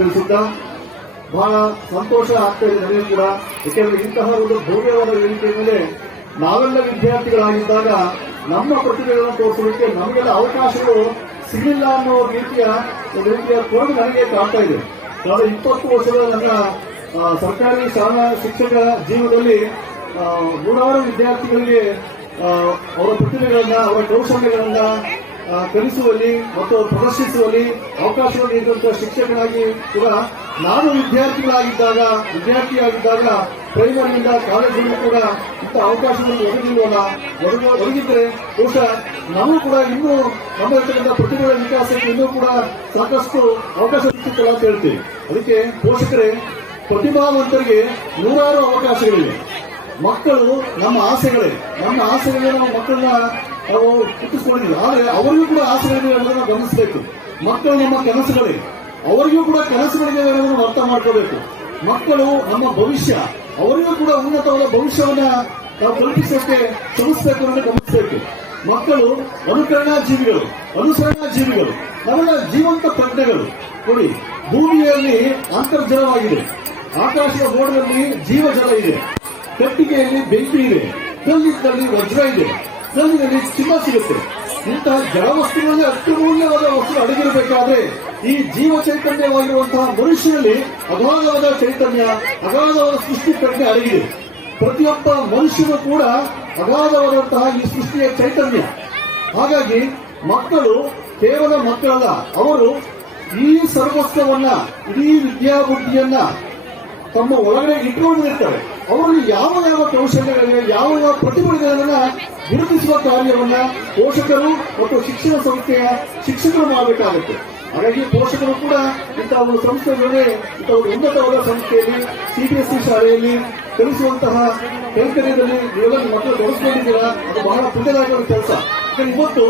ತಿಳಿಸುತ್ತಾ ಬಹಳ ಸಂತೋಷ ಆಗ್ತಾ ಇದೆ ನನಗೆ ಕೂಡ. ಯಾಕೆಂದ್ರೆ ಇಂತಹ ಒಂದು ಭವ್ಯವಾದ ವೇದಿಕೆ ಮೇಲೆ ನಾವೆಲ್ಲ ವಿದ್ಯಾರ್ಥಿಗಳಾಗಿದ್ದಾಗ ನಮ್ಮ ಪ್ರತಿಭೆಗಳನ್ನು ತೋರಿಸಲಿಕ್ಕೆ ನಮಗೆಲ್ಲ ಅವಕಾಶಗಳು ಸಿಗಲಿಲ್ಲ ಅನ್ನೋ ರೀತಿಯ ಕೊರಗು ನನಗೆ ಕಾಣ್ತಾ ಇದೆ. ಕಳೆದ 20 ವರ್ಷಗಳ ನನ್ನ ಸರ್ಕಾರಿ ಶಾಲಾ ಶಿಕ್ಷಕ ಜೀವನದಲ್ಲಿ ನೂರಾರು ವಿದ್ಯಾರ್ಥಿಗಳಿಗೆ ಅವರ ಪ್ರತಿಭೆಗಳನ್ನ, ಅವರ ಕೌಶಲ್ಯಗಳನ್ನ ಕಲಿಸುವಲ್ಲಿ ಮತ್ತು ಪ್ರದರ್ಶಿಸುವಲ್ಲಿ ಅವಕಾಶವನ್ನು ನೀಡುವಂತಹ ಶಿಕ್ಷಕನಾಗಿ ಕೂಡ ನಾನು ವಿದ್ಯಾರ್ಥಿಯಾಗಿದ್ದಾಗ ಪ್ರೈಮರಿಯಿಂದ ಕಾಲೇಜಿನಲ್ಲಿ ಕೂಡ ಇಂಥ ಅವಕಾಶಗಳನ್ನು ಒದಗಿದ್ರೆ ಬಹುಶಃ ನಾವು ಕೂಡ ಇನ್ನೂ ನಮ್ಮಲ್ಲಿರ್ತಕ್ಕಂಥ ಪ್ರತಿಭೆಗಳ ವಿಕಾಸಕ್ಕೆ ಇನ್ನೂ ಕೂಡ ಸಾಕಷ್ಟು ಅವಕಾಶ ಸಿಗುತ್ತಲ್ಲ ಅಂತ ಹೇಳ್ತೀವಿ. ಅದಕ್ಕೆ ಪೋಷಕರೇ, ಪ್ರತಿಭಾವಂತರಿಗೆ ನೂರಾರು ಅವಕಾಶಗಳಿವೆ. ಮಕ್ಕಳು ನಮ್ಮ ಆಸೆಗಳೇ ನಾವು ಮಕ್ಕಳನ್ನ ನಾವು ಹುಟ್ಟಿಸ್ಕೊಂಡಿದ್ದೀವಿ. ಆದರೆ ಅವರಿಗೂ ಕೂಡ ಆಸೆಗಳಿವೆ ಅನ್ನೋದನ್ನು ಗಮನಿಸಬೇಕು. ಮಕ್ಕಳು ನಮ್ಮ ಕನಸುಗಳೇ, ಅವರಿಗೂ ಕೂಡ ಕನಸುಗಳಿವೆ ಅನ್ನೋದನ್ನು ಅರ್ಥ ಮಾಡ್ಕೋಬೇಕು. ಮಕ್ಕಳು ನಮ್ಮ ಭವಿಷ್ಯ, ಅವರಿಗೂ ಕೂಡ ಉನ್ನತವಾದ ಭವಿಷ್ಯವನ್ನ ನಾವು ಕಲ್ಪಿಸೋಕೆ ಶ್ರಮಿಸಬೇಕು ಅನ್ನೋದನ್ನು ಗಮನಿಸಬೇಕು. ಮಕ್ಕಳು ಅನುಸರಣಾ ಜೀವಿಗಳು, ನಮ್ಮೆಲ್ಲ ಜೀವಂತ ಪ್ರಜ್ಞೆಗಳು. ನೋಡಿ, ಭೂಮಿಯಲ್ಲಿ ಅಂತರ್ಜಲವಾಗಿದೆ, ಆಕಾಶದ ಮೋಡದಲ್ಲಿ ಜೀವಜಲ ಇದೆ, ಕಟ್ಟಿಗೆಯಲ್ಲಿ ಬೆಂಕಿ ಇದೆ, ಕಲ್ಲಿನಲ್ಲಿ ವಜ್ರ ಇದೆ, ಕಲ್ಲಿನಲ್ಲಿ ಚಿನ್ನ ಸಿಗುತ್ತೆ. ಇಂತಹ ಜಲವಸ್ತುಗಳಲ್ಲಿ ಅತ್ಯಮೂಲ್ಯವಾದ ವಸ್ತು ಅಡಗಿರಬೇಕಾದ್ರೆ ಈ ಜೀವ ಚೈತನ್ಯವಾಗಿರುವಂತಹ ಮನುಷ್ಯನಲ್ಲಿ ಅಗಾಧವಾದ ಚೈತನ್ಯ, ಅಗಾಧವಾದ ಸೃಷ್ಟಿ ಪ್ರಜ್ಞೆ ಅಡಗಿದೆ. ಪ್ರತಿಯೊಬ್ಬ ಮನುಷ್ಯನು ಕೂಡ ಅಗಾಧವಾದಂತಹ ಈ ಸೃಷ್ಟಿಯ ಚೈತನ್ಯ. ಹಾಗಾಗಿ ಮಕ್ಕಳು ಕೇವಲ ಮಕ್ಕಳಲ್ಲ, ಅವರು ಈ ಸರ್ವಸ್ವವನ್ನ, ಇಡೀ ವಿದ್ಯಾಬುದ್ಧಿಯನ್ನ ತಮ್ಮ ಒಳಗಡೆ ಇಟ್ಕೊಂಡಿರ್ತಾರೆ. ಅವರಲ್ಲಿ ಯಾವ ಕೌಶಲ್ಯಗಳಿವೆ, ಯಾವ ಪ್ರತಿಭೆಗಳನ್ನ ಗುರುತಿಸುವ ಕಾರ್ಯವನ್ನ ಪೋಷಕರು ಮತ್ತು ಶಿಕ್ಷಣ ಸಂಸ್ಥೆಯ ಶಿಕ್ಷಕರು ಮಾಡಬೇಕಾಗುತ್ತೆ. ಹಾಗಾಗಿ ಪೋಷಕರು ಕೂಡ ಇಂತಹ ಒಂದು ಸಂಸ್ಥೆಗಳನ್ನೇ, ಇಂತಹ ಒಂದು ಉನ್ನತವಾದ ಸಂಸ್ಥೆಯಲ್ಲಿ, CBSE ಶಾಲೆಯಲ್ಲಿ ಕಲಿಸುವಂತಹ ಕೈಂಕರ್ಯದಲ್ಲಿ ನೀವೆಲ್ಲ ಮಕ್ಕಳು ತೊಡಗಿಸಿಕೊಂಡಿದ್ದೀರಾ. ಅದು ಬಹಳ ಪುಣ್ಯದಾಯಕ ಕೆಲಸ. ಇವತ್ತು